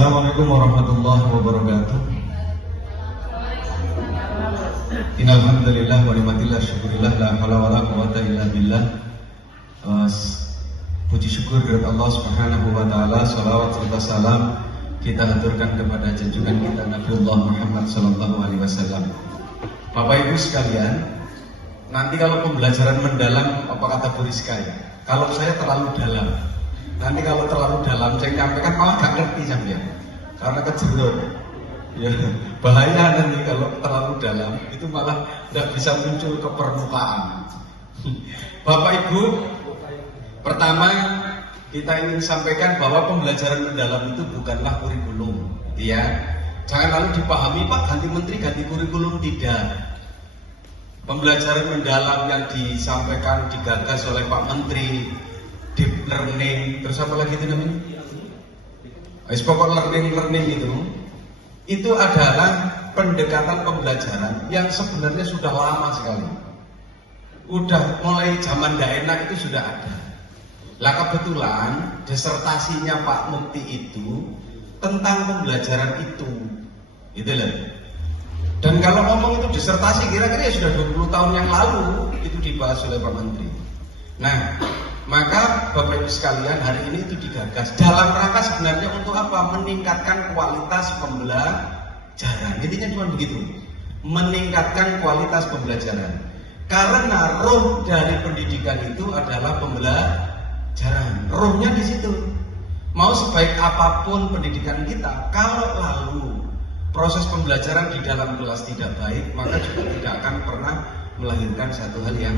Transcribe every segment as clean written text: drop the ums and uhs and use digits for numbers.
Assalamualaikum warahmatullahi wabarakatuh. Innal hamdalillah wa ni'matillah syukurillah la haula wala quwwata illa billah. Puji syukur kepada Allah Subhanahu wa taala, salawat serta salam kita haturkan kepada junjungan kita Nabiullah Muhammad sallallahu alaihi wasallam. Bapak Ibu sekalian, nanti kalau pembelajaran mendalam apa kata Bu Rizka ya? Kalau saya terlalu dalam. Nanti kalau terlalu dalam saya nyampaikan malah gak ngerti sampean. Karena kejerut. Ya, bahaya nanti kalau terlalu dalam itu malah tidak bisa muncul ke permukaan. Bapak Ibu, pertama kita ingin sampaikan bahwa pembelajaran mendalam itu bukanlah kurikulum, ya. Jangan lalu dipahami Pak ganti menteri ganti kurikulum, tidak. Pembelajaran mendalam yang disampaikan digagas oleh Pak Menteri, deep learning, terus apa lagi itu namanya? Pokok learning itu adalah pendekatan pembelajaran yang sebenarnya sudah lama sekali. Udah mulai zaman gak enak itu sudah ada. Lah kebetulan disertasinya Pak Mukti itu tentang pembelajaran itu. Gitu loh. Dan kalau ngomong itu disertasi kira-kira ya sudah 20 tahun yang lalu itu dibahas oleh Pak Menteri. Nah, maka Bapak Ibu sekalian hari ini itu digagas dalam rangka sebenarnya untuk apa? Meningkatkan kualitas pembelajaran. Intinya cuma begitu. Meningkatkan kualitas pembelajaran. Karena roh dari pendidikan itu adalah pembelajaran. Rohnya di situ. Mau sebaik apapun pendidikan kita, kalau lalu proses pembelajaran di dalam kelas tidak baik, maka juga tidak akan pernah melahirkan satu hal yang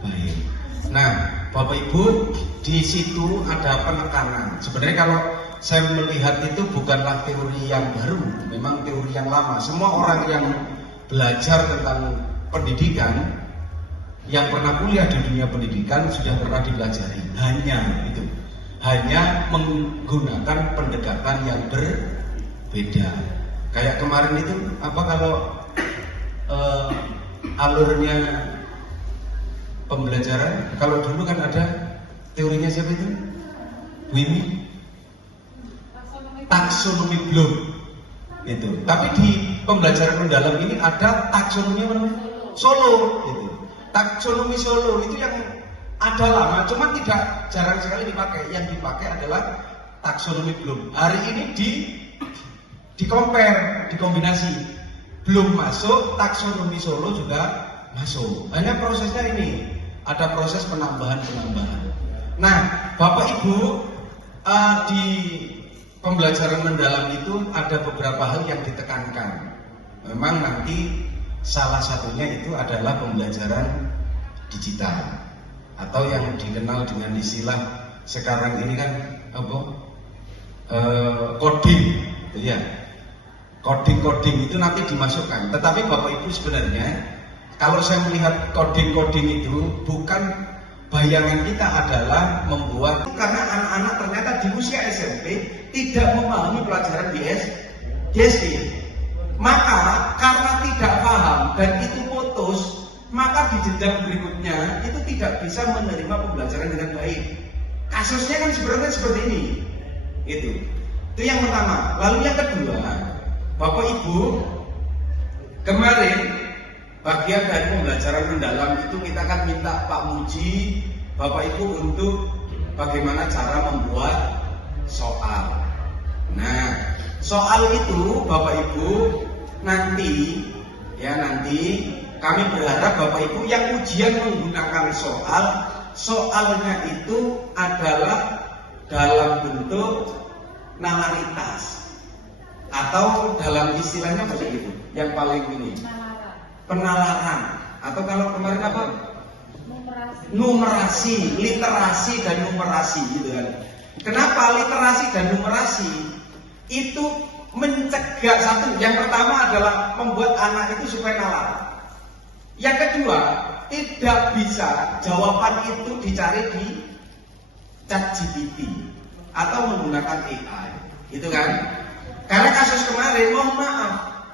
baik. Nah, Bapak Ibu, di situ ada penekanan. Sebenarnya kalau saya melihat itu bukanlah teori yang baru, memang teori yang lama. Semua orang yang belajar tentang pendidikan, yang pernah kuliah di dunia pendidikan sudah pernah dipelajari. Hanya menggunakan pendekatan yang berbeda. Kayak kemarin itu apa kalau alurnya pembelajaran, kalau dulu kan ada teorinya siapa itu? Wimi taksonomi Bloom itu. Tapi di pembelajaran mendalam ini ada taksonomi apa namanya? Solo itu. Taksonomi Solo itu yang ada lama, cuma tidak jarang sekali dipakai. Yang dipakai adalah taksonomi Bloom. Hari ini di-compare, dikombinasi. Belum masuk, taksonomi Solo juga masuk. Hanya prosesnya ini, ada proses penambahan-penambahan. Nah, Bapak Ibu, di pembelajaran mendalam itu ada beberapa hal yang ditekankan. Memang nanti salah satunya itu adalah pembelajaran digital atau yang dikenal dengan istilah sekarang ini kan apa? Coding, ya. Coding itu nanti dimasukkan. Tetapi Bapak Ibu sebenarnya kalau saya melihat coding itu bukan bayangan kita adalah membuat, karena anak-anak ternyata di usia SMP tidak memahami pelajaran di SD. Maka karena tidak paham dan itu putus, maka di jenjang berikutnya itu tidak bisa menerima pembelajaran dengan baik. Kasusnya kan sebenarnya seperti ini. Itu yang pertama. Lalu yang kedua, Bapak Ibu, kemarin bagian dari pembelajaran mendalam itu kita akan minta Pak Muji, Bapak Ibu untuk bagaimana cara membuat soal. Nah, soal itu Bapak Ibu nanti kami berharap Bapak Ibu yang ujian menggunakan soalnya itu adalah dalam bentuk nalaritas atau dalam istilahnya apa gitu? Yang paling ini penalaran atau kalau kemarin apa? Numerasi, literasi dan numerasi gitu kan. Kenapa literasi dan numerasi? Itu mencegah satu. Yang pertama adalah membuat anak itu supaya nalar. Yang kedua, tidak bisa jawaban itu dicari di ChatGPT atau menggunakan AI. Itu kan? Karena kasus kemarin, mohon maaf,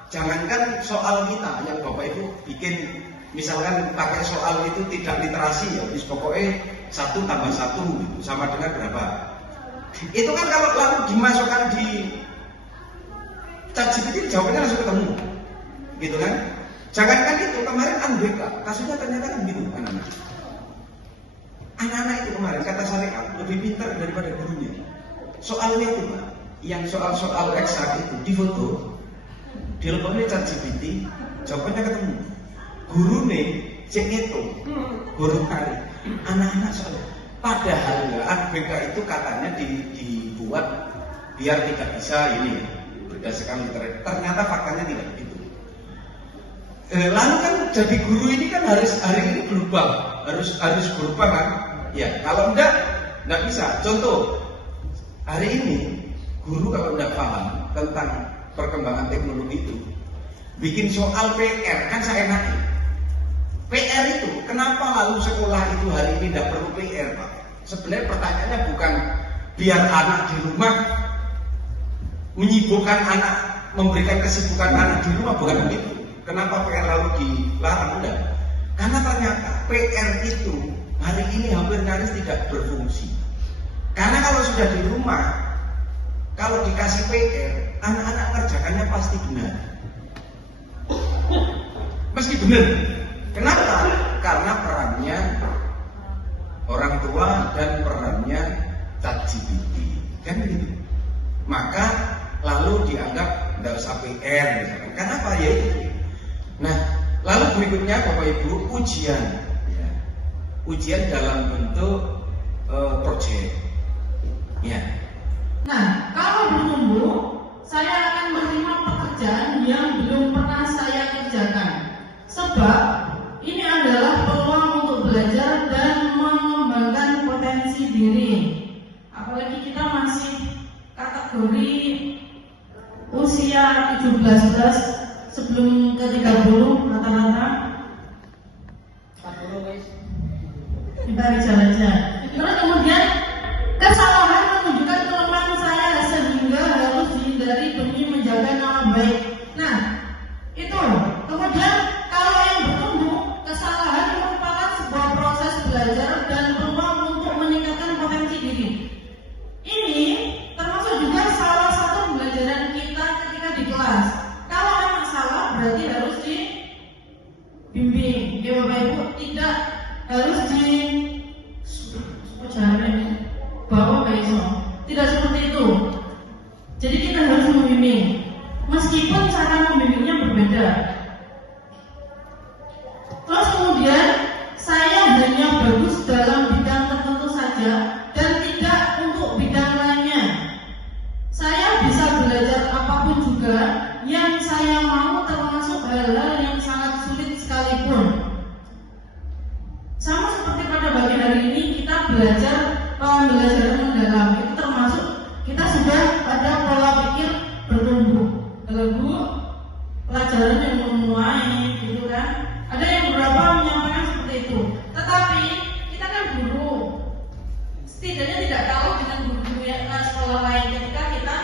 jangankan soal kita yang Bapak Ibu bikin, misalkan pakai soal itu tidak literasi ya, pokoknya 1 tambah 1 sama dengan berapa? Itu kan kalau lalu dimasukkan di ChatGPT jawabannya langsung ketemu, gitu kan? Jangankan itu, kemarin UNBK kasusnya ternyata kan gitu, anak-anak. Anak-anak itu kemarin kata syariat lebih pintar daripada gurunya. Soalnya itu Pak, yang soal-soal eksak itu difoto, dileponin ChatGPT, jawabannya ketemu. Guru nih, cek itu, guru kali, anak-anak soal. Padahal ya, UNBK itu katanya dibuat biar tidak bisa ini berdasarkan literat. Ternyata faktanya tidak begitu. Lalu kan jadi guru ini kan harus hari ini berubah, harus berubah kan? Ya, kalau enggak bisa. Contoh, hari ini guru kalau enggak paham tentang perkembangan teknologi itu, bikin soal PR kan saya enaknya. PR itu, kenapa lalu sekolah itu hari ini tidak perlu PR, Pak? Sebenarnya pertanyaannya bukan biar anak di rumah menyibukkan anak, memberikan kesibukan anak di rumah, bukan begitu. Kenapa PR lalu dilarang? Enggak. Karena ternyata PR itu hari ini hampir nyaris tidak berfungsi. Karena kalau sudah di rumah, kalau dikasih PR, anak-anak kerjakannya pasti benar. Meski benar. Kenapa? Karena perannya orang tua dan perannya ChatGPT, kan begitu. Maka lalu dianggap tidak usah PR misalkan. Kenapa ya itu? Nah, lalu berikutnya Bapak Ibu ujian, ya. Ujian dalam bentuk proyek, ya. Nah, kalau bertumbuh, saya akan menerima pekerjaan yang belum pernah saya kerjakan. Sebab ini adalah peluang untuk belajar dan mengembangkan potensi diri. Apalagi kita masih kategori usia 17+ sebelum ke 30 rata-rata 40 guys. Kita jalan-jalan. Terus kemudian kesalahan menunjukkan kelemahan saya sehingga harus dihindari demi menjaga nama baik. Nah, itu. Kemudian kalau yang bertumbuh, kesalahan merupakan sebuah proses belajar dan peluang untuk meningkatkan potensi diri. Ini termasuk juga salah satu pembelajaran kita ketika di kelas. Kalau anak salah berarti harus dibimbing. Ya Bapak Ibu, tidak harus bawa besok. Tidak seperti itu. Jadi kita harus membimbing. Meskipun cara membimbingnya berbeda. Terus kemudian saya hanya bagus dalam bidang tertentu saja dan tidak untuk bidang lainnya. Saya bisa belajar apapun juga yang saya mau, termasuk hal-hal yang sangat sulit sekalipun. Sama seperti pada pagi hari ini kita belajar pembelajaran mendalam, itu termasuk kita sudah ada pola pikir bertumbuh. Lalu pelajaran yang memuai gitu kan. Ada yang beberapa menyampaikan seperti itu. Tetapi kita kan guru, setidaknya tidak tahu dengan guru-guru yang sekolah lain ketika kita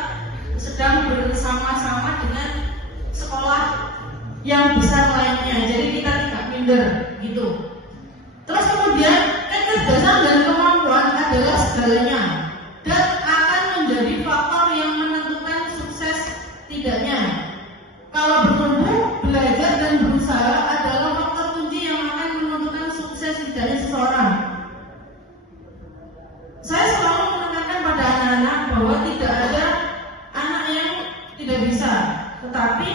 sedang bersama-sama dengan sekolah yang besar lainnya. Jadi kita tidak minder gitu. Terus kemudian kecerdasan dan kemampuan adalah segalanya dan akan menjadi faktor yang menentukan sukses tidaknya. Kalau bertumbuh, belajar dan berusaha adalah faktor kunci yang akan menentukan sukses tidaknya seseorang. Saya selalu menekankan pada anak-anak bahwa tidak ada anak yang tidak bisa, tetapi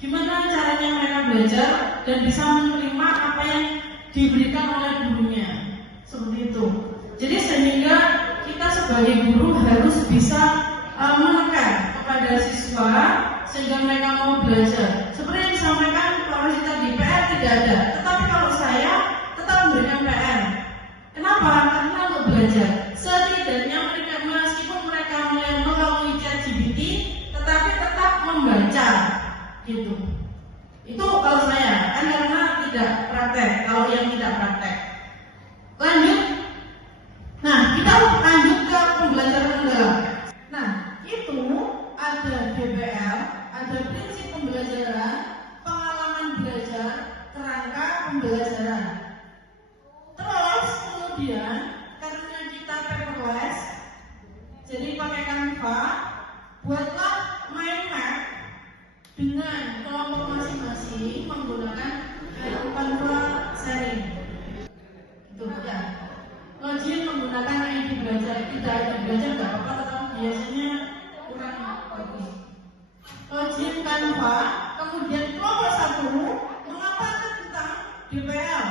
gimana caranya mereka belajar dan bisa menerima apa yang diberikan oleh gurunya, seperti itu. Jadi sehingga kita sebagai guru harus bisa menekan kepada siswa sehingga mereka mau belajar. Seperti yang disampaikan kalau kita di PR tidak ada, tetapi kalau saya tetap memberikan PR. Kenapa? Karena untuk belajar. Setidaknya mereka, meskipun mereka melalui ChatGPT, tetapi tetap membaca, gitu. Itu kalau saya, kan karena tidak praktek. Kalau yang tidak praktek, lanjut. Nah, kita lanjut ke pembelajaran mendalam. Nah, itu ada DPL, ada prinsip pembelajaran, pengalaman belajar, kerangka pembelajaran. Terus kemudian karena kita paperless, jadi pakai Canva buat dengan kelompok masing-masing menggunakan Canva sharing. Itu ya. Login menggunakan ID belajar, tidak ID belajar nggak apa-apa, tetapi biasanya kurang bagus. Login Canva, kemudian kelompok 1 mengamati tentang DPL,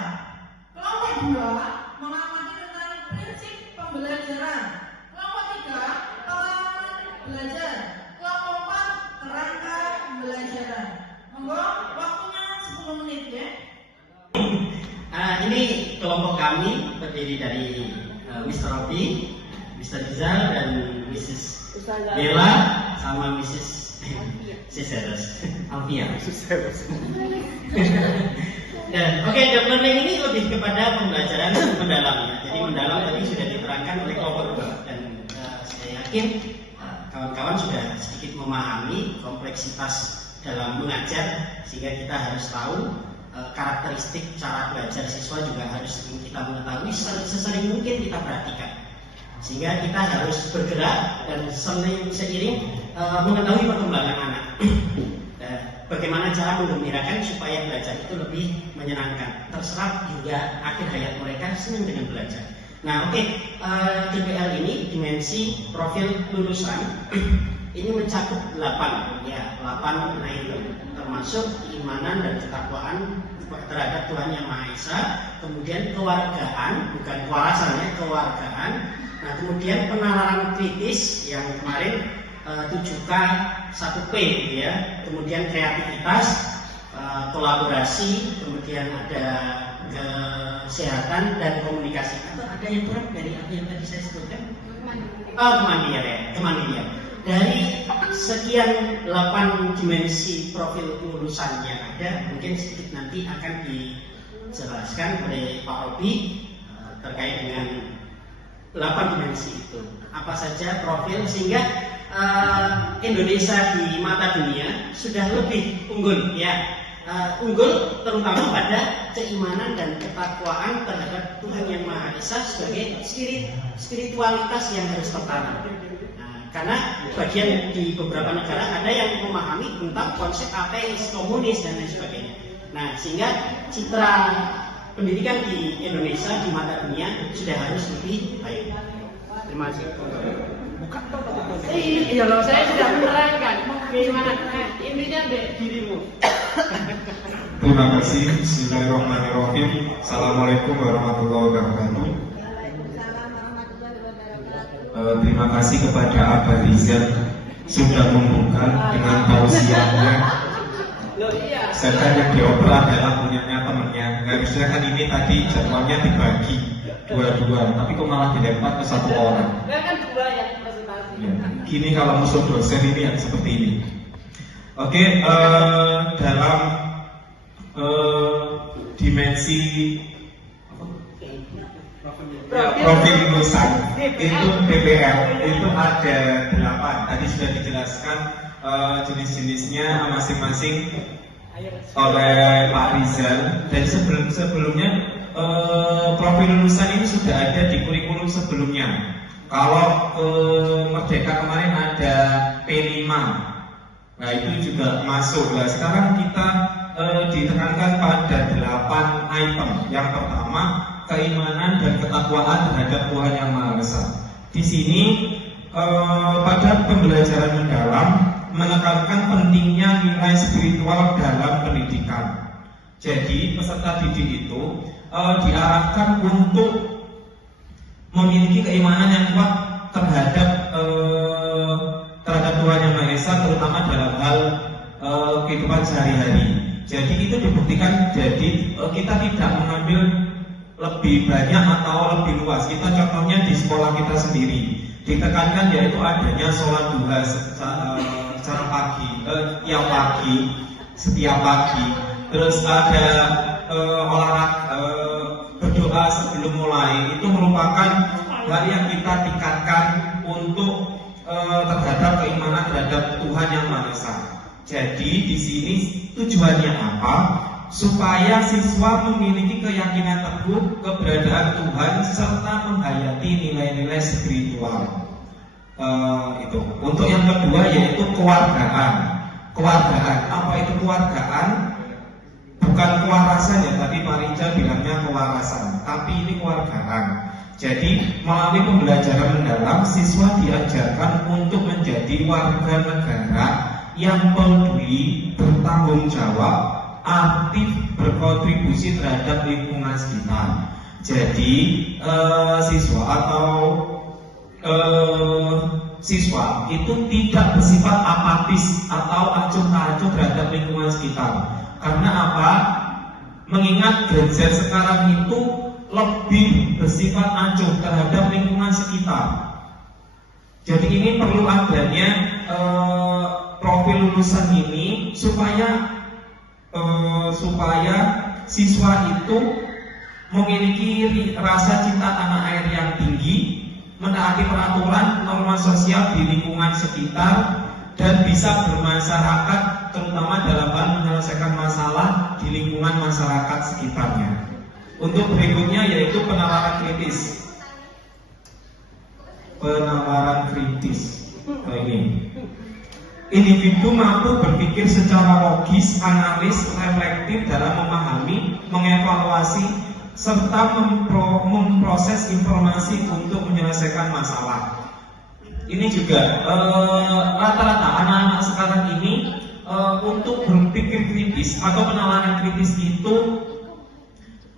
kelompok 2 mengamati tentang prinsip pembelajaran, kelompok 3 pengalaman belajar, kelompok 4 kerangka pembelajaran. Monggo, waktunya 10 menit ya. Ini kelompok kami terdiri dari Mr. Robi, Mr. Rizal, dan Mrs. Bella sama Mrs. Ciceres Alfia. Dan deep learning ini lebih kepada pembelajaran mendalam ya. Jadi mendalam tadi sudah diterangkan oleh kelompok 2 dan saya yakin kawan-kawan sudah sedikit memahami kompleksitas dalam mengajar, sehingga kita harus tahu karakteristik cara belajar siswa juga harus kita mengetahui, sesering mungkin kita perhatikan, sehingga kita harus bergerak dan seiring mengetahui perkembangan anak. Bagaimana cara menggembirakan supaya belajar itu lebih menyenangkan, terserap juga akhir hayat mereka senang dengan belajar. Nah, DPL ini dimensi profil lulusan ini mencakup 8 item, termasuk keimanan dan ketakwaan terhadap Tuhan Yang Maha Esa, kemudian kewargaan, bukan kewarasan ya, kewargaan. Nah, kemudian penalaran kritis yang kemarin 7K 1P ya, kemudian kreativitas, kolaborasi, kemudian ada kesehatan dan komunikasi. Atau ada yang kurang dari apa yang tadi saya sebutkan? Kemandirian. Dari sekian 8 dimensi profil lulusannya ada, mungkin sedikit nanti akan dijelaskan oleh Pak Robi terkait dengan 8 dimensi itu. Apa saja profil sehingga Indonesia di mata dunia sudah lebih unggul ya. Unggul terutama pada keimanan dan ketakwaan terhadap Tuhan Yang Maha Esa sebagai spiritualitas yang harus tertanam. Karena bagian di beberapa negara ada yang memahami tentang konsep ateis, komunis, dan lain sebagainya. Nah, sehingga citra pendidikan di Indonesia di mata dunia sudah harus lebih baik. Terima kasih. Iya loh, saya sudah menerangkan. Gimana? Intinya dirimu. Terima kasih. Bismillahirrahmanirrahim. Assalamualaikum warahmatullahi wabarakatuh. Terima kasih kepada Abah Rizal sudah membuka dengan tausiahnya. Sedangkan yang dioper adalah punyanya temannya. Harusnya kan ini tadi jadwalnya dibagi dua-dua, tapi kok malah dilempar ke satu orang. Kan dua yang presentasi. Ya. Gini kalau musuh dosen ini yang seperti ini. Oke, dalam dimensi profil lulusan itu DPL itu ada 8. Tadi sudah dijelaskan jenis-jenisnya masing-masing oleh Pak Rizal, dan sebelumnya profil lulusan ini sudah ada di kurikulum sebelumnya. Kalau Merdeka kemarin ada P5, nah itu juga masuk. Nah, sekarang kita ditekankan pada 8 item. Yang pertama, keimanan dan ketakwaan terhadap Tuhan Yang Maha Esa. Di sini pada pembelajaran mendalam menekankan pentingnya nilai spiritual dalam pendidikan. Jadi peserta didik itu diarahkan untuk memiliki keimanan yang kuat terhadap Tuhan Yang Maha Esa, terutama dalam hal kehidupan sehari-hari. Jadi itu dibuktikan. Jadi kita tidak mengambil lebih banyak atau lebih luas. Kita contohnya di sekolah kita sendiri ditekankan yaitu adanya sholat duha secara pagi, tiap pagi, setiap pagi. Terus ada olahraga berdoa sebelum mulai. Itu merupakan hal yang kita tingkatkan untuk terhadap keimanan terhadap Tuhan Yang Maha Esa. Jadi di sini tujuannya apa? Supaya siswa memiliki keyakinan teguh keberadaan Tuhan serta menghayati nilai-nilai spiritual. Itu. Untuk yang kedua yaitu kewargaan. Kewargaan apa kekeluargaan, bukan kewarasan ya, tadi Pak Rijal bilangnya kewarasan, tapi ini keluargaan. Jadi melalui pembelajaran mendalam, siswa diajarkan untuk menjadi warga negara yang peduli, bertanggung jawab, aktif, berkontribusi terhadap lingkungan sekitar. Jadi siswa atau siswa itu tidak bersifat apatis atau acuh tak acuh terhadap lingkungan sekitar. Karena apa? Mengingat Gen Z sekarang itu lebih bersifat acuh terhadap lingkungan sekitar. Jadi ini perlu adanya profil lulusan ini supaya siswa itu memiliki rasa cinta tanah air yang tinggi, menaati peraturan norma sosial di lingkungan sekitar, dan bisa bermasyarakat terutama dalam hal menyelesaikan masalah di lingkungan masyarakat sekitarnya. Untuk berikutnya yaitu penalaran kritis. Penalaran kritis. Ini individu mampu berpikir secara logis, analis, reflektif dalam memahami, mengevaluasi, serta memproses informasi untuk menyelesaikan masalah. Ini juga rata-rata anak-anak sekarang ini untuk berpikir kritis atau penalaran kritis itu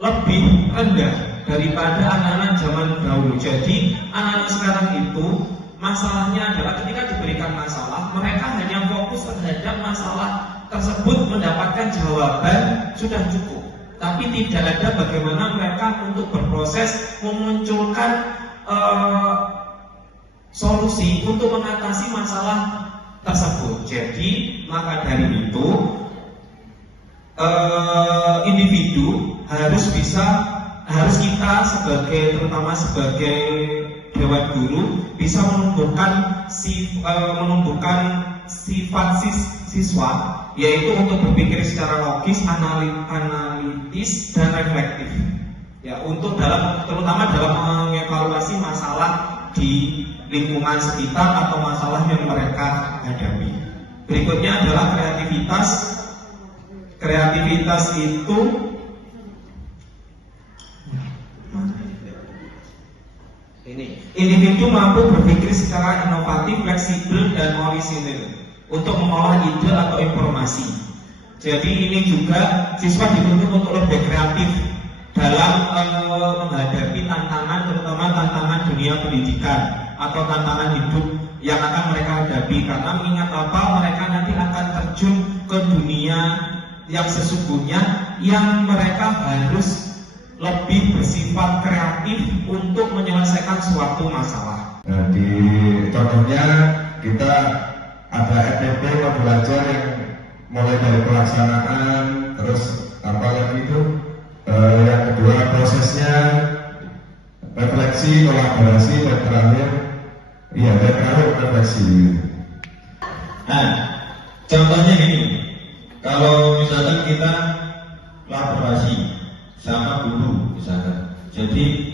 lebih rendah daripada anak-anak zaman dahulu. Jadi anak-anak sekarang itu masalahnya adalah ketika diberikan masalah, mereka hanya fokus terhadap masalah tersebut, mendapatkan jawaban sudah cukup. Tapi tidak ada bagaimana mereka untuk berproses memunculkan solusi untuk mengatasi masalah tersebut. Jadi maka dari itu individu harus kita terutama sebagai dewan guru bisa menumbuhkan sifat siswa, yaitu untuk berpikir secara logis, analitis dan reflektif. Ya, untuk terutama dalam mengevaluasi masalah di lingkungan sekitar atau masalah yang mereka hadapi. Berikutnya adalah kreativitas. Kreativitas itu individu mampu berpikir secara inovatif, fleksibel, dan orisinil untuk mengolah ide atau informasi. Jadi ini juga siswa dituntut untuk lebih kreatif dalam menghadapi tantangan, terutama tantangan dunia pendidikan atau tantangan hidup yang akan mereka hadapi. Karena mengingat apa, mereka nanti akan terjun ke dunia yang sesungguhnya, yang mereka harus lebih bersifat kreatif untuk menyelesaikan suatu masalah. Nah, di contohnya kita ada RTP belajar yang mulai dari pelaksanaan, terus apa lagi itu, yang kedua prosesnya, refleksi, kolaborasi, dan terakhir refleksi. Nah, contohnya gini, kalau misalkan kita kolaborasi sama guru misalkan. Jadi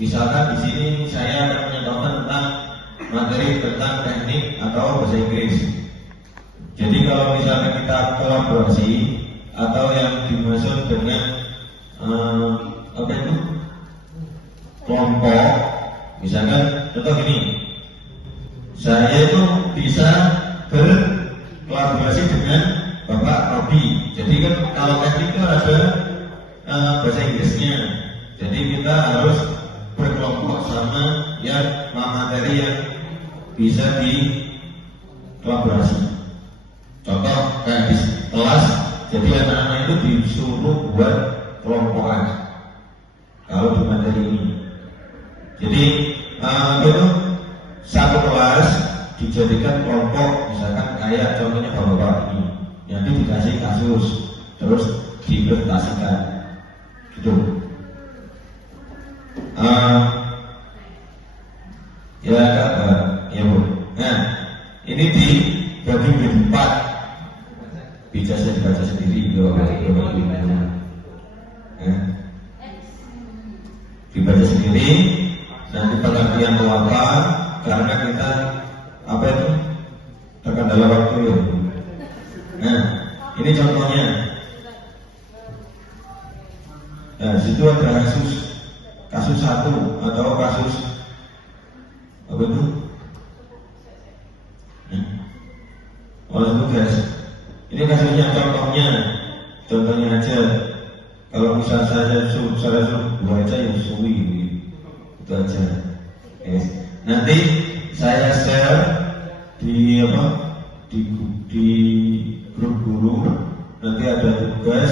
misalkan di sini saya akan menyampaikan tentang materi tentang teknik atau bahasa Inggris. Jadi kalau misalkan kita kolaborasi atau yang dimaksud dengan apa itu kelompok, misalkan contoh gini, saya itu bisa berkolaborasi dengan Bapak Robi. Jadi kan kalau teknik itu ada bahasa Inggrisnya. Jadi kita harus berkelompok sama yang materi yang bisa dikolaborasi. Contoh kayak di kelas, jadi anak-anak itu disuruh buat kelompokan kalau di materi ini. Jadi itu satu kelas dijadikan kelompok, misalkan kayak contohnya bapak-bapak ini. Nanti dikasih kasus, terus dipresentasikan, gitu. Ya Bu. Nah, ini dibagi menjadi 4. Bisa saya dibaca sendiri, dibaca sendiri. Nanti pengertian itu apa? Karena kita apa itu terkendala waktu ya. Nah, ini contohnya. Nah, situ ada kasus 1 atau kasus apa itu? Tugas. Ini kasusnya, contohnya aja. Kalau misal saya suruh baca yang suwi, itu aja. Yes. Nanti saya share di grup guru. Nanti ada tugas,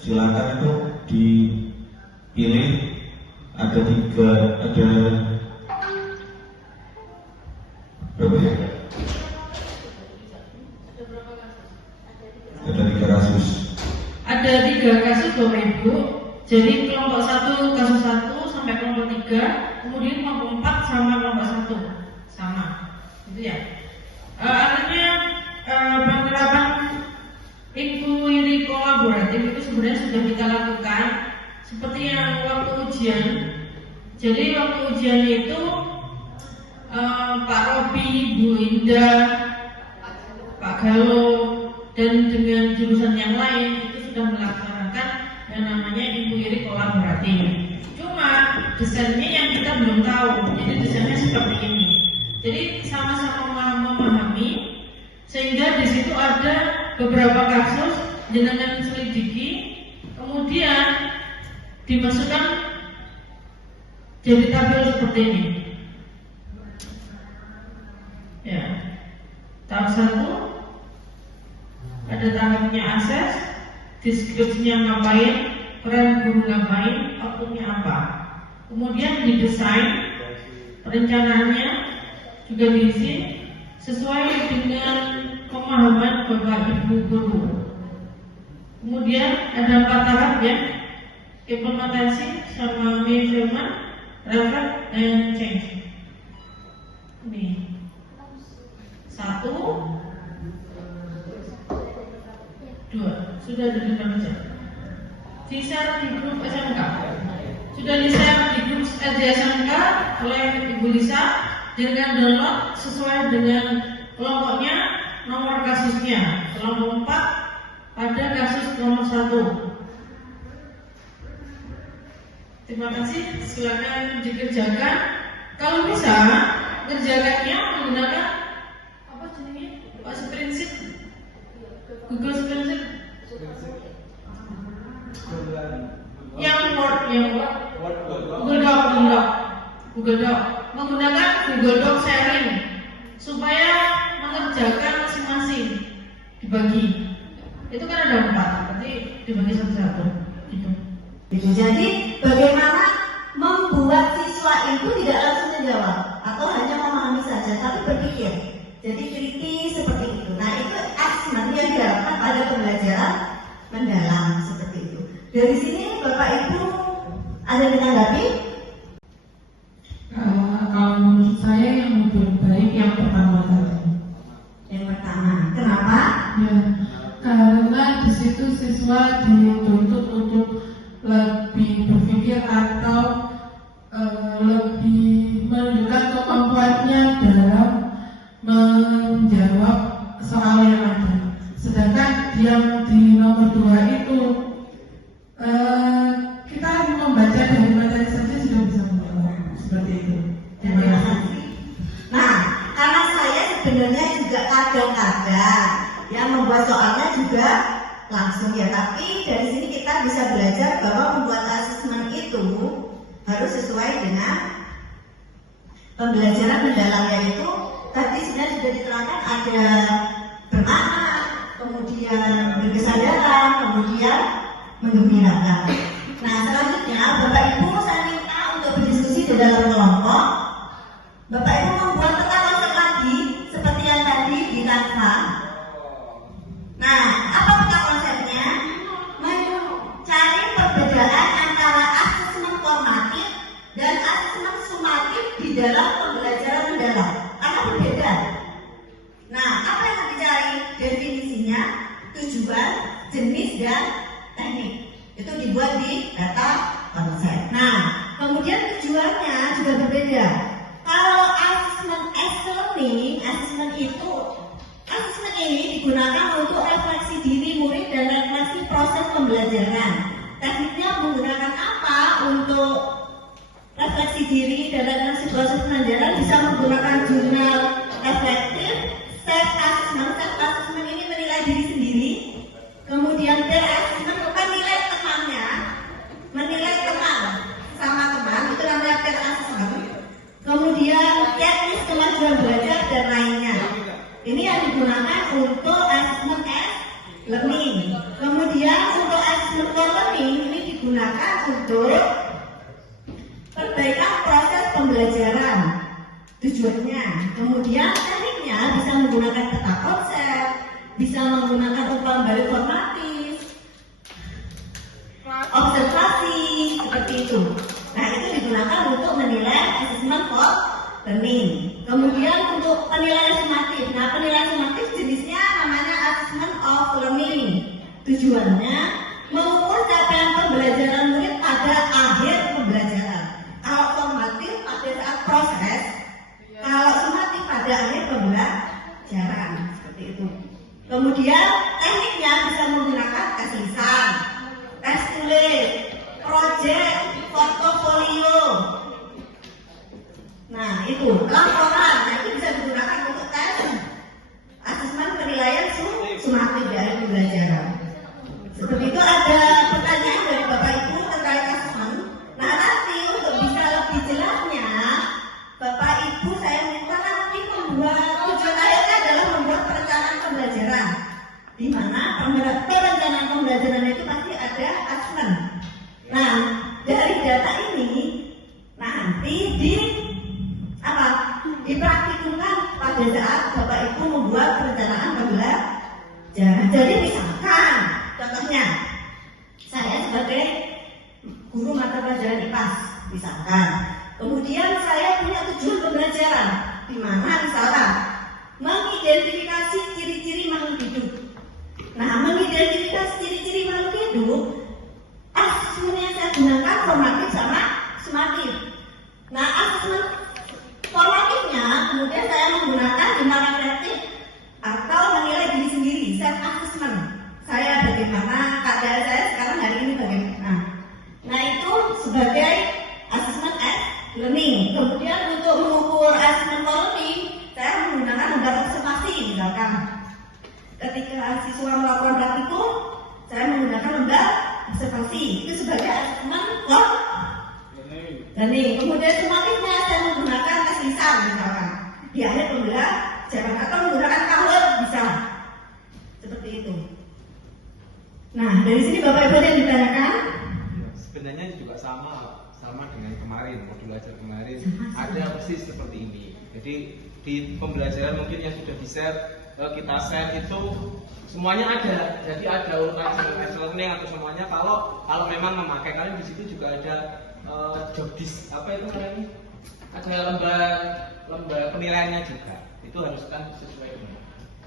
silakan itu dipilih. Ada berapa ya? Ada 3 kasus. Ada 3 kasus Bapak Ibu. Jadi kelompok 1 kasus 1 sampai kelompok 3, kemudian kelompok 4 sama kelompok 1 sama, gitu ya. Artinya penerapan inquiry kolaboratif itu sebenarnya sudah kita lakukan seperti yang waktu ujian. Jadi waktu ujian itu Pak Robi, Bu Indah, Pak Galo, dan dengan jurusan yang lain itu sudah melaksanakan yang namanya inquiry kolaboratif. Cuma desainnya yang kita belum tahu. Jadi desainnya seperti ini. Jadi sama-sama memahami sehingga di situ ada beberapa kasus jenengan selidiki, kemudian dimasukkan jadi tabel seperti ini. Ya, tahap 1 ada tahapnya akses, deskripsinya ngapain, peran guru ngapain, outputnya apa. Kemudian didesain, perencanaannya juga diisi sesuai dengan pemahaman Bapak Ibu guru. Kemudian ada 4 tahap ya, implementasi sama measurement, refer, dan change. Ini 1, 2, sudah ada di mana? Di-share di grup SMK. Sudah di-share di grup SMK oleh Ibu Lisa. Dengan download sesuai dengan kelompoknya, nomor kasusnya. Kelompok 4 pada kasus nomor 1. Terima kasih. Silakan dikerjakan. Kalau bisa kerjakannya menggunakan apa jenisnya? Spreadsheet. Google Spreadsheet. Yang Word. Google Doc. Menggunakan Google Doc sharing supaya mengerjakan masing-masing dibagi. Itu kan ada 4, berarti dibagi satu-satu. Gitu. Jadi bagaimana membuat siswa itu tidak langsung menjawab atau hanya memahami saja, tapi berpikir. Jadi kritis seperti itu. Nah itu assessment yang dilakukan pada pembelajaran mendalam seperti itu. Dari sini Bapak Ibu ada yang menanggapi? Kalau menurut saya yang lebih baik yang pertama tadi. Yang pertama, kenapa? Ya, karena di situ siswa dituntut untuk lebih berpikir atau lebih menunjukkan kemampuannya dalam menjawab soal yang ada. Sedangkan yang di nomor 2 itu kita membaca dari materi saja sudah bisa menjawab seperti itu. Terima kasih. Nah, karena saya sebenarnya juga kadang-kadang yang membuat soalnya juga langsung ya, tapi dari sini kita bisa belajar bahwa membuat asesmen itu harus sesuai dengan pembelajaran mendalam, yaitu tadi sebenarnya sudah diterangkan ada bermakna, kemudian berkesadaran, kemudian menggembirakan. Nah selanjutnya Bapak Ibu saya minta untuk berdiskusi di dalam kelompok. Bapak Ibu membuat peta konsep lagi seperti yang tadi di Canva. Nah apa peta konsepnya? Mencari perbedaan antara asesmen formatif dan asesmen sumatif di dalam pembelajaran mendalam. Karena berbeda. Nah apa yang dicari? Definisinya, tujuan, jenis, dan teknik. Itu dibuat di data konsep. Nah kemudian tujuannya juga berbeda. Kalau asesmen e-learning, asesmen ini digunakan untuk refleksi pembelajaran. Tekniknya menggunakan apa untuk refleksi diri dalam situasi pembelajaran? Bisa menggunakan jurnal reflektif, self assessment ini menilai diri sendiri, kemudian peer assessment menilai temannya, menilai teman sama teman, itu namanya peer assessment. Kemudian teknis kemajuan belajar dan lainnya. Ini yang digunakan untuk assessment as learning. Kemudian untuk assessment for learning ini digunakan untuk perbaikan proses pembelajaran tujuannya. Kemudian tekniknya bisa menggunakan peta konsep, bisa menggunakan umpan balik formatif, observasi, seperti itu. Nah, itu digunakan untuk menilai assessment for learning. Kemudian untuk penilaian sumatif. Nah, penilaian sumatif jenisnya namanya assessment of learning. Tujuannya mengukur capaian pembelajaran murid pada akhir pembelajaran. Kalau formatif pada saat proses, kalau sumatif pada akhir pembelajaran, seperti itu. Kemudian tekniknya bisa menggunakan tes lisan, tes tulis, proyek, portofolio. Nah, itu laporan. Nah, itu bisa digunakan untuk tes asesmen penilaian sumatif dari pembelajaran. Seperti itu. Ada pertanyaan dari Bapak Ibu terkait asesmen. Nah, nanti untuk bisa lebih jelasnya, Bapak Ibu saya minta nanti membuat tujuan akhirnya adalah membuat perencanaan pembelajaran, di mana perencanaan pembelajaran itu pasti ada asesmen. Nah, dari data ini nanti dipraktikumkan pada saat Bapak Ibu membuat perencanaan pembelajaran. Jadi misalkan, contohnya, saya sebagai guru mata pelajaran IPAS, misalkan, kemudian saya punya tujuan pembelajaran, di mana misalkan mengidentifikasi ciri-ciri makhluk hidup. Nah, mengidentifikasi ciri-ciri makhluk hidup, asesmen yang saya gunakan formatif sama sumatif. Nah, asesmen formatifnya kemudian saya menggunakan jurnal reflektif atau menilai diri sendiri, self assessment. Saya bagaimana, keadaan saya sekarang hari ini bagaimana. Nah, itu sebagai assessment as learning. Kemudian untuk mengukur assessment for learning, saya menggunakan lembar observasi. Misalkan ketika siswa melakukan praktikum, saya menggunakan lembar observasi. Itu sebagai assessment for learning. Kemudian sumatifnya saya menggunakan tes lisan, misalkan di akhir pembelajaran, atau menggunakan kamus bisa seperti itu. Nah, dari sini Bapak Ibu yang ditanyakan. Sebenarnya juga sama dengan kemarin, modul belajar kemarin ada persis seperti ini. Jadi di pembelajaran mungkin yang sudah di-share, kita share itu semuanya ada. Jadi ada urutan learning atau semuanya. Kalau memang memakai, kalian di situ juga ada job disk, apa itu namanya? Ada lembar penilaiannya juga. Itu harus kan sesuai dengan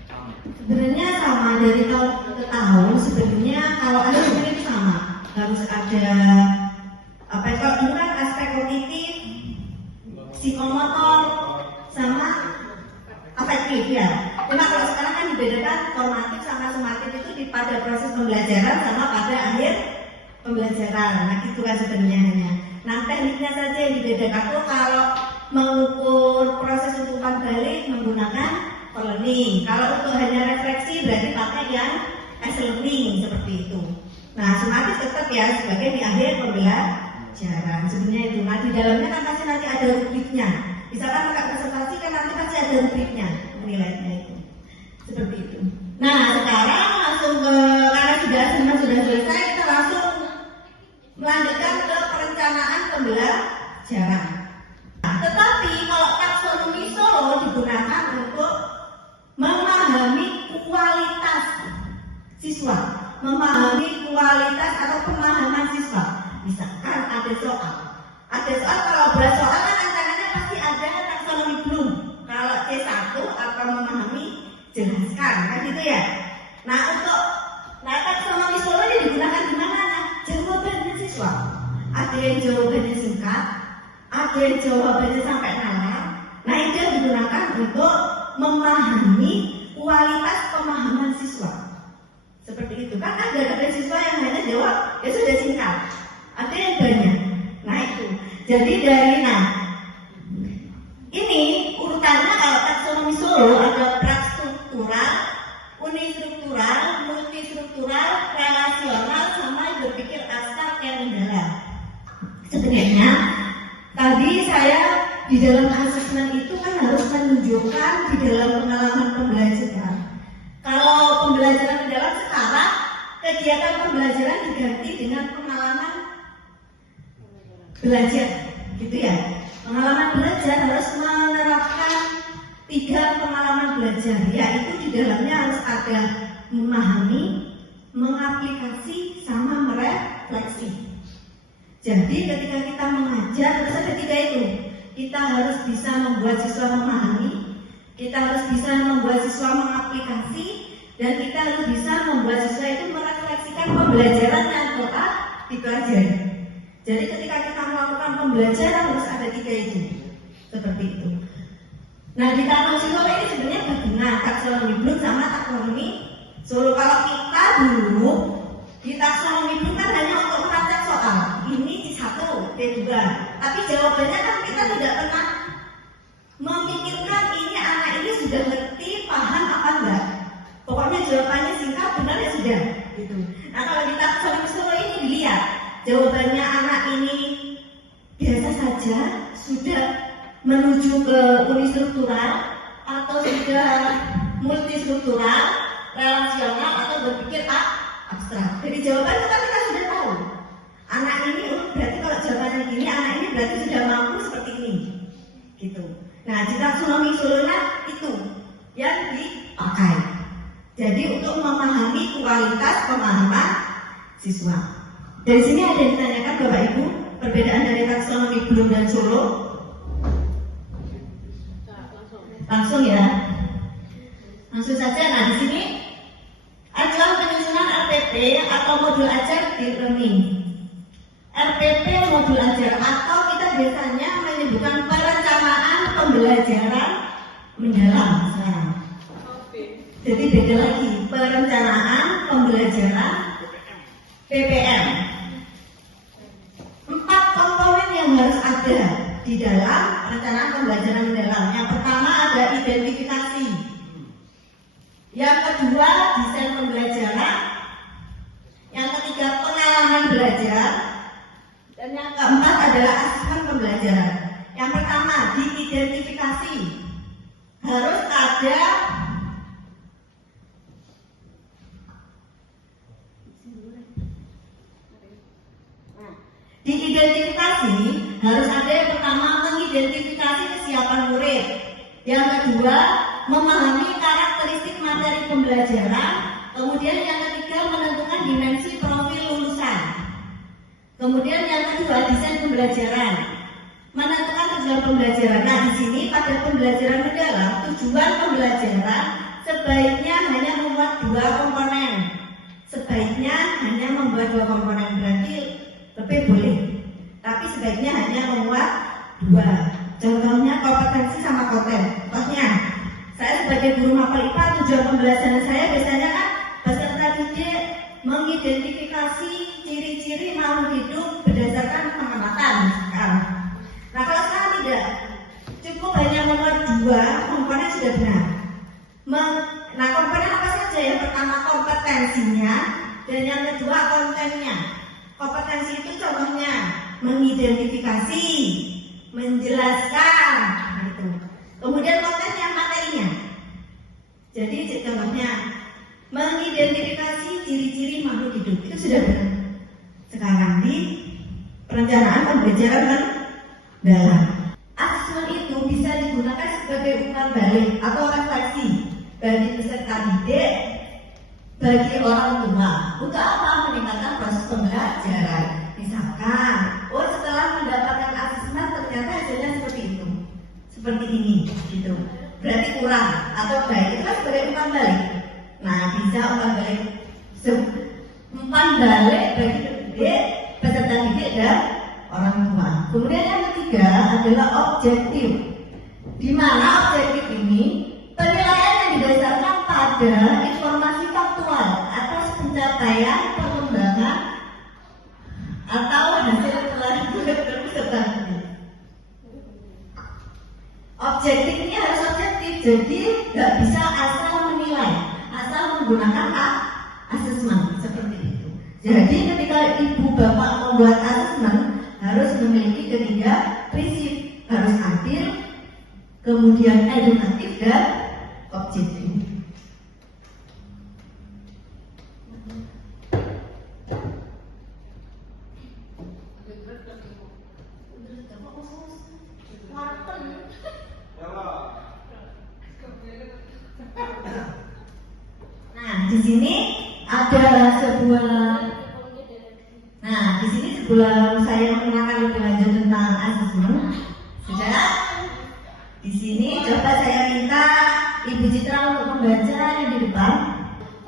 sama. Sebenarnya sama dari tahun ke tahun. Sebenarnya kalau ada itu sama, harus ada apa itu? Ini kan aspek kognitif, psikomotor, sama afektif ya. Cuma kalau sekarang kan dibedakan formatif sama sumatif itu pada proses pembelajaran sama pada akhir pembelajaran. Nah, itu kan sebenarnya. Nah, tekniknya saja yang dibedakan. Tuh kalau mengukur proses umpan balik menggunakan for learning. Kalau untuk hanya refleksi berarti pakai yang as learning seperti itu. Nah, sumatif tetap ya sebagai di akhir pembelajaran. Sebenarnya itu. Nah, di dalamnya kan pasti nanti ada rubriknya. Misalkan pakai presentasi kan nanti pasti ada rubriknya menilainya itu. Seperti itu. Nah, sekarang langsung ke karena sudah selesai, kita langsung melanjutkan ke perencanaan pembelajaran. Nah, tetapi kalau taksonomi Solo digunakan untuk memahami kualitas siswa, memahami kualitas atau pemahaman siswa. Misalkan ada soal kalau berat soal kan rancangannya pasti ada taksonomi Bloom. Kalau C1 atau memahami jelaskan, kan gitu ya. Nah, untuk taksonomi Solo ini digunakan di mana? Jawabannya siswa. Ada yang jawabannya singkat, ada yang jawabannya sampai nalar. Nah, itu yang digunakan untuk memahami kualitas pemahaman siswa. Seperti itu kan ada siswa yang hanya jawab ya sudah singkat. Ada yang banyak. Nah itu. Jadi dari ini urutannya kalau taksonomi Solo ada prastruktural, unistruktural, multistruktural, relasional, sama berpikir abstrak yang mendalam. Sebenarnya tadi saya di dalam asesmen itu kan harus menunjukkan di dalam pengalaman pembelajaran. Kalau pembelajaran mendalam sekarang kegiatan pembelajaran diganti dengan pengalaman belajar, gitu ya. Pengalaman belajar harus menerapkan 3 pengalaman belajar, yaitu di dalamnya harus ada memahami, mengaplikasi, sama merefleksi. Jadi ketika kita mengajar harus ada 3 itu. Kita harus bisa membuat siswa memahami, kita harus bisa membuat siswa mengaplikasi, dan kita harus bisa membuat siswa itu merefleksikan pembelajaran yang telah dipelajari. Jadi ketika kita melakukan pembelajaran harus ada 3 itu, seperti itu. Nah di taksonomi Solo ini sebenarnya berguna taksonomi Bloom sama taksonomi Solo. Kalau kita dulu di taksonomi Bloom kan hanya untuk membaca soal, ini C1, T2. Tapi jawabannya kan kita tidak pernah memikirkan ini anak ini sudah ngerti, paham apa enggak. Pokoknya jawabannya singkat, benar ya sudah. Gitu. Nah kalau di taksonomi Solo ini dilihat jawabannya anak ini biasa saja, sudah menuju ke unistruktural atau sudah multistruktural, relasional atau berpikir abstrak. Jadi jawabannya kan kita sudah tahu. Anak ini berarti kalau jawabannya gini, anak ini berarti sudah mampu seperti ini. Gitu. Nah, di taksonomi Solo itu yang dipakai. Jadi untuk memahami kualitas pemahaman siswa. Dari sini ada yang ditanyakan Bapak Ibu, perbedaan dari taksonomi Bloom dan Solo? Langsung ya. Langsung saja. Nah, di sini acuan penyusunan RPP atau modul ajar di learning. RPP modul ajar atau kita biasanya menyebutkan perencanaan pembelajaran mendalam sekarang. Jadi beda lagi, perencanaan pembelajaran PPM. 4 komponen yang harus ada di dalam perencanaan pembelajaran mendalam. Yang pertama ada identifikasi. Yang kedua desain pembelajaran. Yang ketiga pengalaman belajar. Dan yang keempat adalah asesmen pembelajaran. Yang pertama diidentifikasi. Harus ada diidentifikasi, harus ada yang pertama mengidentifikasi kesiapan murid. Yang kedua memahami karakteristik materi pembelajaran. Kemudian yang ketiga menentukan dimensi profil lulusan. Kemudian yang kedua desain pembelajaran, menentukan tujuan pembelajaran. Nah di sini pada pembelajaran mendalam tujuan pembelajaran sebaiknya hanya membuat 2 komponen. Sebaiknya hanya membuat 2 komponen, berarti lebih boleh. Tapi sebaiknya hanya membuat 2. Contohnya kompetensi sama konten. Contohnya saya sebagai guru mapel IPA, tujuan pembelajaran saya biasanya kan peserta didik mengidentifikasi ciri-ciri makhluk hidup berdasarkan pengamatan. Nah kalau sekarang tidak, cukup hanya membuat 2 komponen sudah benar. Nah komponen apa saja? Yang pertama kompetensinya, dan yang kedua kontennya. Kompetensi itu contohnya mengidentifikasi, menjelaskan, gitu. Kemudian kontennya materinya. Jadi contohnya mengidentifikasi ciri-ciri makhluk hidup itu sudah benar. Sekarang di perencanaan pembelajaran mendalam, asesmen itu bisa digunakan sebagai umpan balik atau refleksi bagi peserta didik, bagi orang tua. Untuk apa? Meningkatkan proses pembelajaran. Misalkan, setelah mendapatkan asesmen ternyata hasilnya seperti itu, seperti ini, gitu. Berarti kurang atau baik, itu kan sebagai umpan balik. Nah, bisa umpan balik bagi didik, peserta didik dan orang tua. Kemudian yang ketiga adalah objektif, di mana objektif ini penilaian yang didasarkan pada informasi faktual atas pencapaian, pengembangan, jadi nggak bisa asal menilai, asal menggunakan asesmen seperti itu. Jadi ketika ibu bapak membuat asesmen harus memiliki ketiga prinsip, harus adil, kemudian edukatif dan objektif. Nah, di sini ada sebuah. Nah, di sini sebelum saya mengenalkan lebih lanjut tentang asesmen, sudah. Di sini coba saya minta Ibu Citra untuk membaca yang di depan.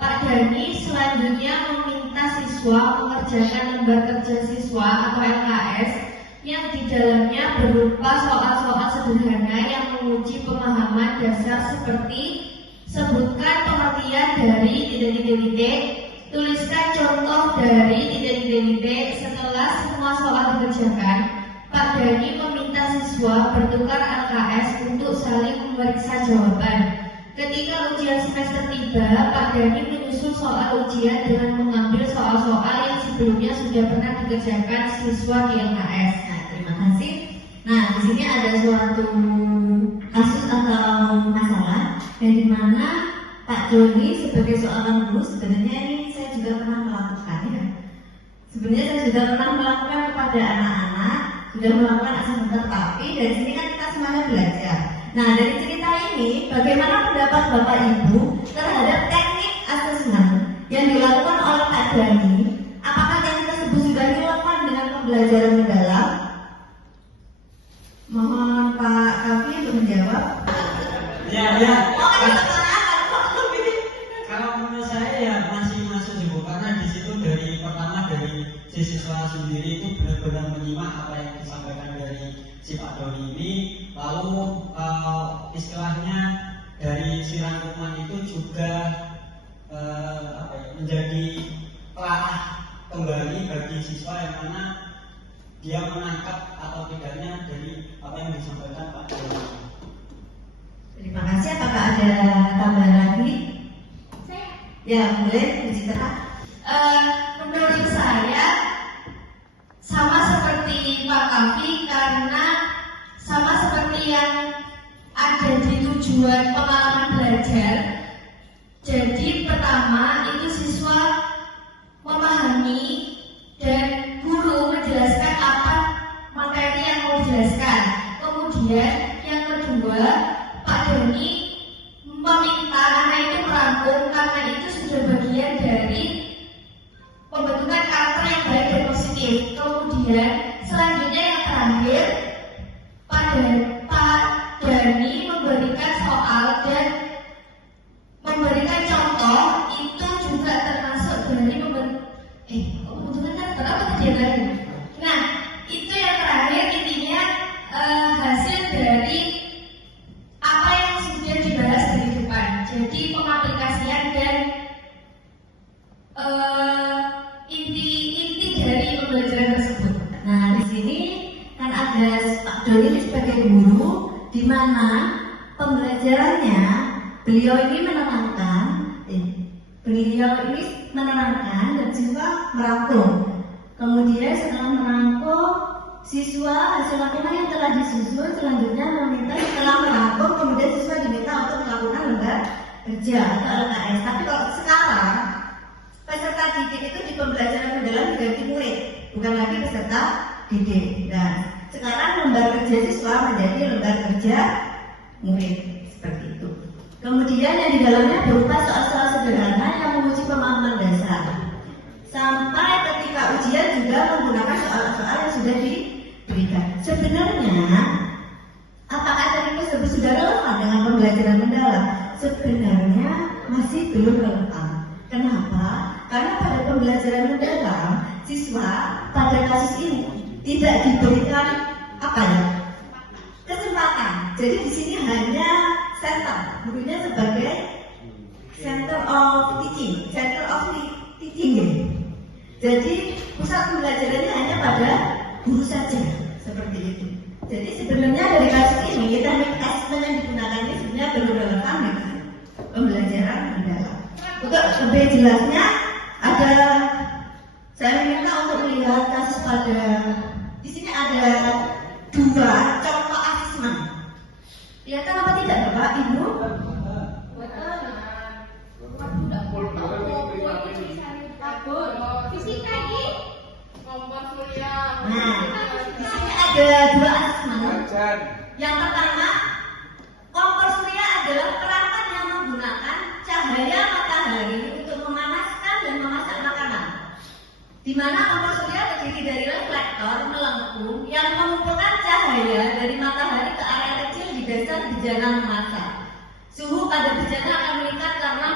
Pak Dhani selanjutnya meminta siswa mengerjakan lembar kerja siswa atau LKS yang di dalamnya berupa soal-soal sederhana yang menguji pemahaman dasar seperti sebutkan pengertian dari titik-titik, tuliskan contoh dari titik-titik. Setelah semua soal dikerjakan, Pak Dhani meminta siswa bertukar LKS untuk saling memeriksa jawaban. Ketika ujian semester tiba, Pak Dhani menyusun soal ujian dengan mengambil soal-soal yang sebelumnya sudah pernah dikerjakan siswa di LKS. Nah, terima kasih. Nah, di sini ada suatu kasus atau masalah yang dimana Pak Doni sebagai seorang guru, sebenarnya ini saya juga pernah melakukan ya. Sebenarnya saya sudah pernah melakukan kepada anak-anak, sudah melakukan asesmen, tapi dari sini kan kita semuanya belajar. Nah, dari cerita ini, bagaimana pendapat Bapak Ibu terhadap teknik asesmen yang dilakukan oleh Pak Dhani? Apakah teknik tersebut sudah relevan dengan pembelajaran mendalam? Mohon Pak Kavi untuk menjawab. Ya. Kalau menurut saya ya masih masuk juga, karena di situ dari pertama dari si siswa sendiri itu benar-benar menyimak apa yang disampaikan dari si Pak Doni ini, lalu istilahnya dari si rangkuman itu juga menjadi telaah kembali bagi siswa yang mana dia menangkap atau tidaknya dari apa yang disampaikan Pak Doni. Terima kasih. Apakah ada tambahan lagi? Ya, boleh diceritakan. Menurut saya sama seperti Pak Kavi, karena sama seperti yang ada di tujuan pengalaman belajar. Jadi pertama itu siswa memahami dan guru menjelaskan apa materi yang mau dijelaskan. Kemudian yang kedua, Pak Dhani meminta anak itu merangkum karena itu sudah bagian dari pembentukan karakter yang baik dan positif. Kemudian selanjutnya yang terakhir, Pak Dhani memberikan soal dan memberikan contoh, itu juga termasuk dari pembentukan karakter apa tadi lagi? Nah, itu yang terakhir intinya hasil dari apa yang sudah dibahas dari depan. Jadi pengaplikasian dan inti dari pembelajaran tersebut. Nah, di sini kan ada Pak Doni sebagai guru, di mana pembelajarannya beliau ini menerangkan dan siswa merangkum. Kemudian setelah merangkum, siswa hasil laporan yang telah disusun selanjutnya meminta setelah merangkum, kemudian siswa diminta untuk melakukan lembar kerja atau LKS. Tapi kalau sekarang peserta didik itu di pembelajaran mendalam diganti murid, bukan lagi peserta didik. Nah, sekarang lembar kerja siswa menjadi lembar kerja murid, seperti itu. Kemudian yang di dalamnya berupa soal-soal sederhana yang menguji pemahaman dasar. Sampai ketika ujian juga menggunakan soal-soal yang sudah diberikan. Sebenarnya, apakah teknik tersebut sudah relevan dengan pembelajaran mendalam? Sebenarnya masih belum relevan. Kenapa? Karena pada pembelajaran mendalam, siswa pada kasus ini tidak diberikan kesempatan. Jadi di sini hanya center, gurunya sebagai center of teaching. Jadi pusat pembelajarannya hanya pada guru saja, seperti itu. Jadi sebenarnya dari kasus ini teknik asesmen yang digunakan ini sebenarnya belum relevan dengan pembelajaran mendalam. Untuk lebih jelasnya ada, saya minta untuk melihat kasus pada di sini ada 2 contoh asesmen. Kelihatan apa tidak Bapak Ibu? Fisika ini kompor surya. Nah, di sini ada 2 asesmen. Yang pertama, kompor surya adalah perangkat yang menggunakan cahaya matahari untuk memanaskan dan memasak makanan. Di mana kompor surya terdiri dari reflektor melengkung yang mengumpulkan cahaya dari matahari ke area kecil di dasar bejana memasak. Suhu pada bejana akan meningkat karena